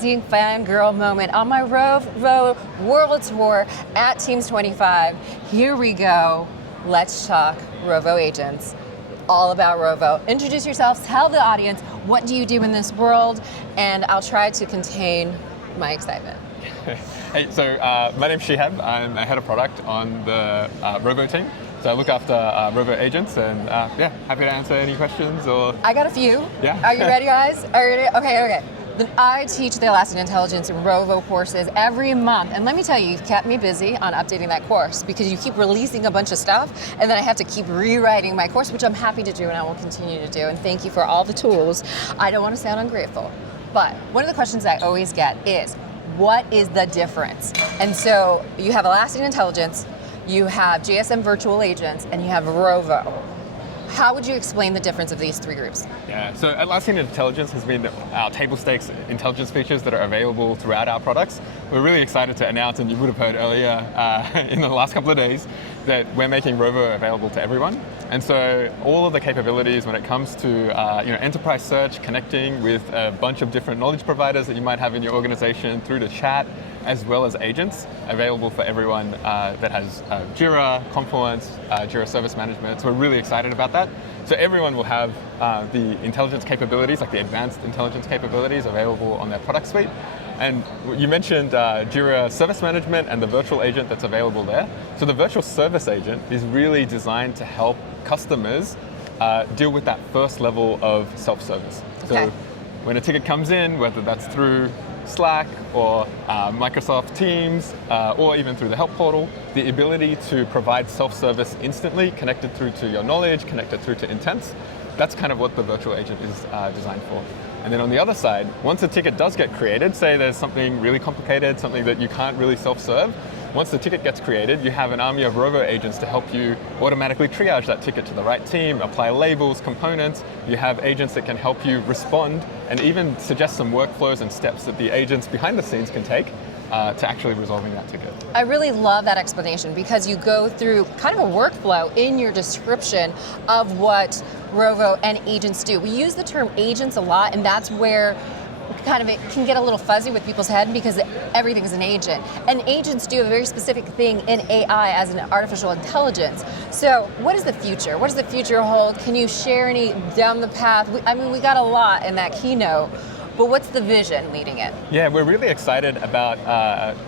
amazing fangirl moment on my Rovo World Tour at Teams 25. Here we go. Let's talk Rovo Agents. All about Rovo. Introduce yourselves, tell the audience what do you do in this world, and I'll try to contain my excitement. Hey, so my name's Shihab. I'm a head of product on the Rovo team. So I look after Rovo Agents, and yeah, happy to answer any questions or... I got a few. Yeah. Are you ready, guys? Are you ready? Okay. I teach the Atlassian Intelligence and Rovo courses every month, and let me tell you, you've kept me busy on updating that course because you keep releasing a bunch of stuff, and then I have to keep rewriting my course, which I'm happy to do and I will continue to do, and thank you for all the tools. I don't want to sound ungrateful, but one of the questions I always get is, what is the difference? And so you have Atlassian Intelligence, you have JSM Virtual Agents, and you have Rovo. How would you explain the difference of these three groups? Yeah, so Atlassian Intelligence has been our table stakes intelligence features that are available throughout our products. We're really excited to announce, and you would have heard earlier in the last couple of days, that we're making Rovo available to everyone. And so all of the capabilities when it comes to enterprise search, connecting with a bunch of different knowledge providers that you might have in your organization through to chat, as well as agents, available for everyone that has Jira, Confluence, Jira Service Management. So we're really excited about that. So everyone will have the intelligence capabilities, like the advanced intelligence capabilities, available on their product suite. And you mentioned Jira Service Management and the virtual agent that's available there. So the virtual service agent is really designed to help customers deal with that first level of self-service. Okay. So when a ticket comes in, whether that's through Slack or Microsoft Teams or even through the help portal, the ability to provide self-service instantly, connected through to your knowledge, connected through to intents, that's kind of what the virtual agent is designed for. And then on the other side, once a ticket does get created, say there's something really complicated, something that you can't really self-serve, once the ticket gets created, you have an army of Rovo agents to help you automatically triage that ticket to the right team, apply labels, components. You have agents that can help you respond and even suggest some workflows and steps that the agents behind the scenes can take to actually resolving that ticket. I really love that explanation because you go through kind of a workflow in your description of what Rovo and agents do. We use the term agents a lot, and that's where kind of it can get a little fuzzy with people's head because everything is an agent. And agents do a very specific thing in AI as an artificial intelligence. So what is the future? What does the future hold? Can you share any down the path? We got a lot in that keynote, but what's the vision leading it? Yeah, we're really excited about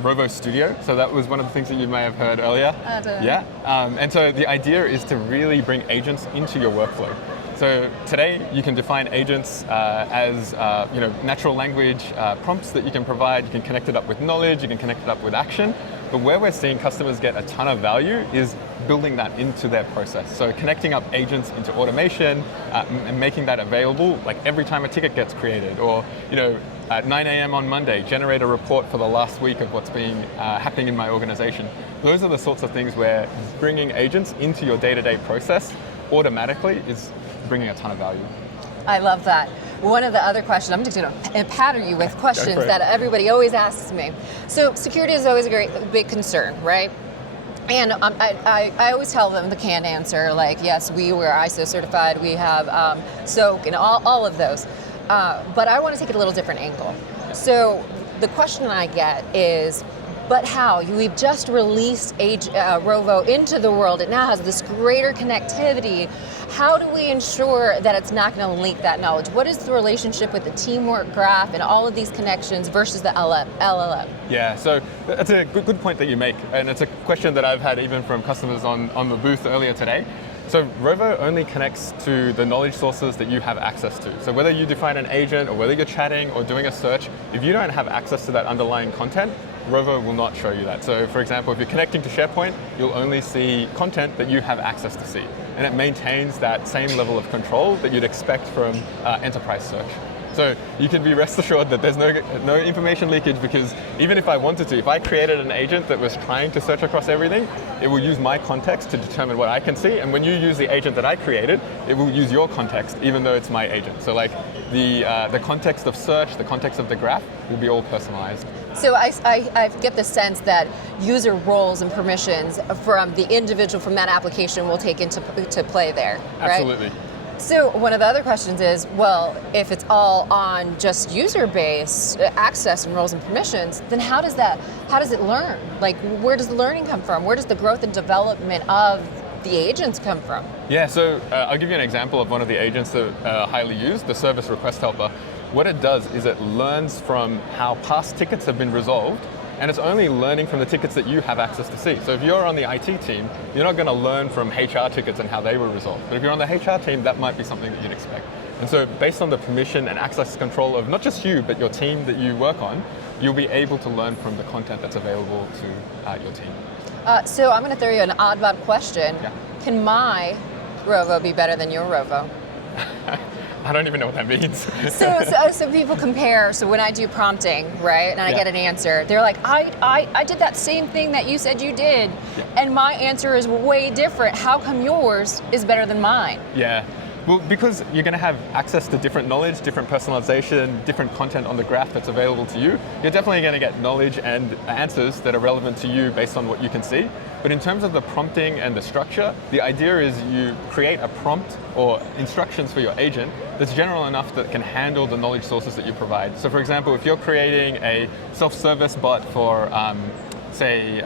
Rovo Studio. So that was one of the things that you may have heard earlier. Yeah, and so the idea is to really bring agents into your workflow. So today you can define agents as natural language prompts that you can provide. You can connect it up with knowledge, you can connect it up with action. But where we're seeing customers get a ton of value is building that into their process. So connecting up agents into automation and making that available like every time a ticket gets created, or at 9 a.m. on Monday, generate a report for the last week of what's been happening in my organization. Those are the sorts of things where bringing agents into your day-to-day process automatically is bringing a ton of value. I love that. One of the other questions, I'm just going to pattern you with questions that everybody always asks me. So security is always a big concern, right? And I always tell them the canned answer, like, yes, we're ISO certified, we have SOAK and all of those. But I want to take it a little different angle. So the question I get is, but how? We've just released Rovo into the world. It now has this greater connectivity. How do we ensure that it's not going to leak that knowledge? What is the relationship with the teamwork graph and all of these connections versus the LLM? Yeah, so that's a good point that you make. And it's a question that I've had even from customers on the booth earlier today. So Rovo only connects to the knowledge sources that you have access to. So whether you define an agent or whether you're chatting or doing a search, if you don't have access to that underlying content, Rovo will not show you that. So for example, if you're connecting to SharePoint, you'll only see content that you have access to see. And it maintains that same level of control that you'd expect from enterprise search. So you can be rest assured that there's no information leakage, because even if I wanted to, if I created an agent that was trying to search across everything, it will use my context to determine what I can see. And when you use the agent that I created, it will use your context, even though it's my agent. So like the context of search, the context of the graph will be all personalized. So I get the sense that user roles and permissions from the individual from that application will take into play there, right? Absolutely. So one of the other questions is, well, if it's all on just user-based access and roles and permissions, then how does it learn? Like, where does the learning come from? Where does the growth and development of the agents come from? Yeah, so I'll give you an example of one of the agents that are highly used, the service request helper. What it does is it learns from how past tickets have been resolved, and it's only learning from the tickets that you have access to see. So if you're on the IT team, you're not going to learn from HR tickets and how they were resolved. But if you're on the HR team, that might be something that you'd expect. And so based on the permission and access control of not just you, but your team that you work on, you'll be able to learn from the content that's available to your team. So I'm going to throw you an oddball question. Yeah. Can my Rovo be better than your Rovo? I don't even know what that means. So people compare. So when I do prompting, right, and I get an answer, they're like, I did that same thing that you said you did, and my answer is way different. How come yours is better than mine? Yeah. Well, because you're going to have access to different knowledge, different personalization, different content on the graph that's available to you, you're definitely going to get knowledge and answers that are relevant to you based on what you can see. But in terms of the prompting and the structure, the idea is you create a prompt or instructions for your agent that's general enough that can handle the knowledge sources that you provide. So for example, if you're creating a self-service bot for, say,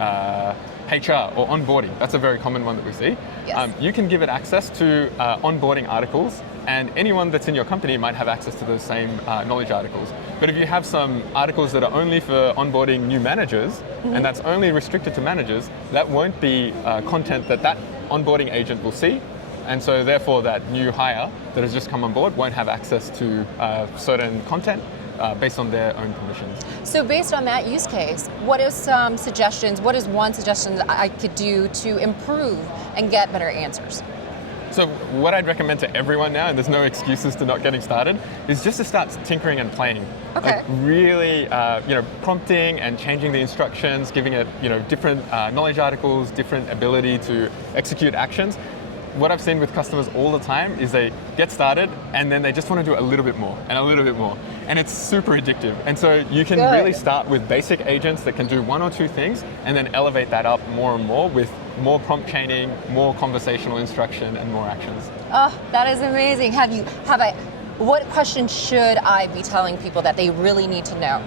HR or onboarding, that's a very common one that we see. Yes. You can give it access to onboarding articles, and anyone that's in your company might have access to those same knowledge articles. But if you have some articles that are only for onboarding new managers, and that's only restricted to managers, that won't be content that onboarding agent will see. And so therefore that new hire that has just come on board won't have access to certain content based on their own permissions. So based on that use case, what is some suggestions, what is one suggestion that I could do to improve and get better answers? So what I'd recommend to everyone now, and there's no excuses to not getting started, is just to start tinkering and playing. Okay. Like really, prompting and changing the instructions, giving it, different knowledge articles, different ability to execute actions. What I've seen with customers all the time is they get started and then they just want to do a little bit more and a little bit more. And it's super addictive. And so you can really start with basic agents that can do one or two things and then elevate that up more and more with more prompt chaining, more conversational instruction, and more actions. Oh, that is amazing. What questions should I be telling people that they really need to know?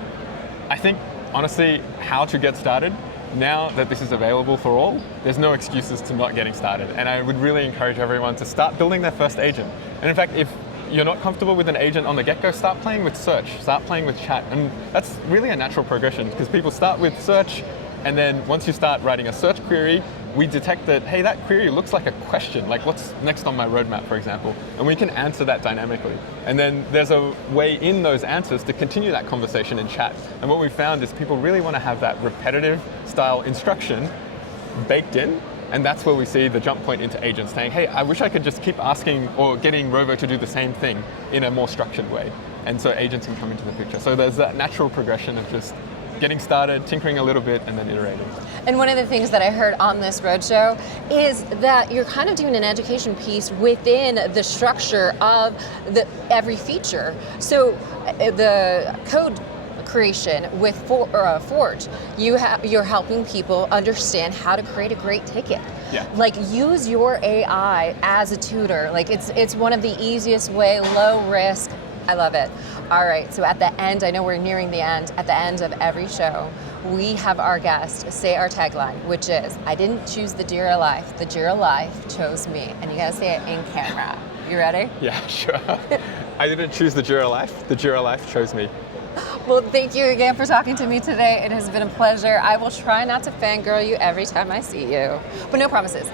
I think, honestly, how to get started. Now that this is available for all, there's no excuses to not getting started. And I would really encourage everyone to start building their first agent. And in fact, if you're not comfortable with an agent on the get-go, start playing with search, start playing with chat. And that's really a natural progression because people start with search, and then once you start writing a search query, we detect that, hey, that query looks like a question, like what's next on my roadmap, for example, and we can answer that dynamically. And then there's a way in those answers to continue that conversation in chat. And what we found is people really want to have that repetitive style instruction baked in, and that's where we see the jump point into agents saying, hey, I wish I could just keep asking or getting Rovo to do the same thing in a more structured way. And so agents can come into the picture. So there's that natural progression of just getting started, tinkering a little bit, and then iterating. And one of the things that I heard on this roadshow is that you're kind of doing an education piece within the structure of every feature. So the code creation with Forge, you're helping people understand how to create a great ticket. Yeah. Like, use your AI as a tutor. Like, it's one of the easiest way, low risk. I love it. All right, so at the end, I know we're nearing the end, at the end of every show, we have our guest say our tagline, which is, I didn't choose the Jira Life, the Jira Life chose me. And you gotta say it in camera. You ready? Yeah, sure. I didn't choose the Jira Life chose me. Well, thank you again for talking to me today. It has been a pleasure. I will try not to fangirl you every time I see you, but no promises.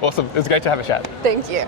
Awesome, it's great to have a chat. Thank you.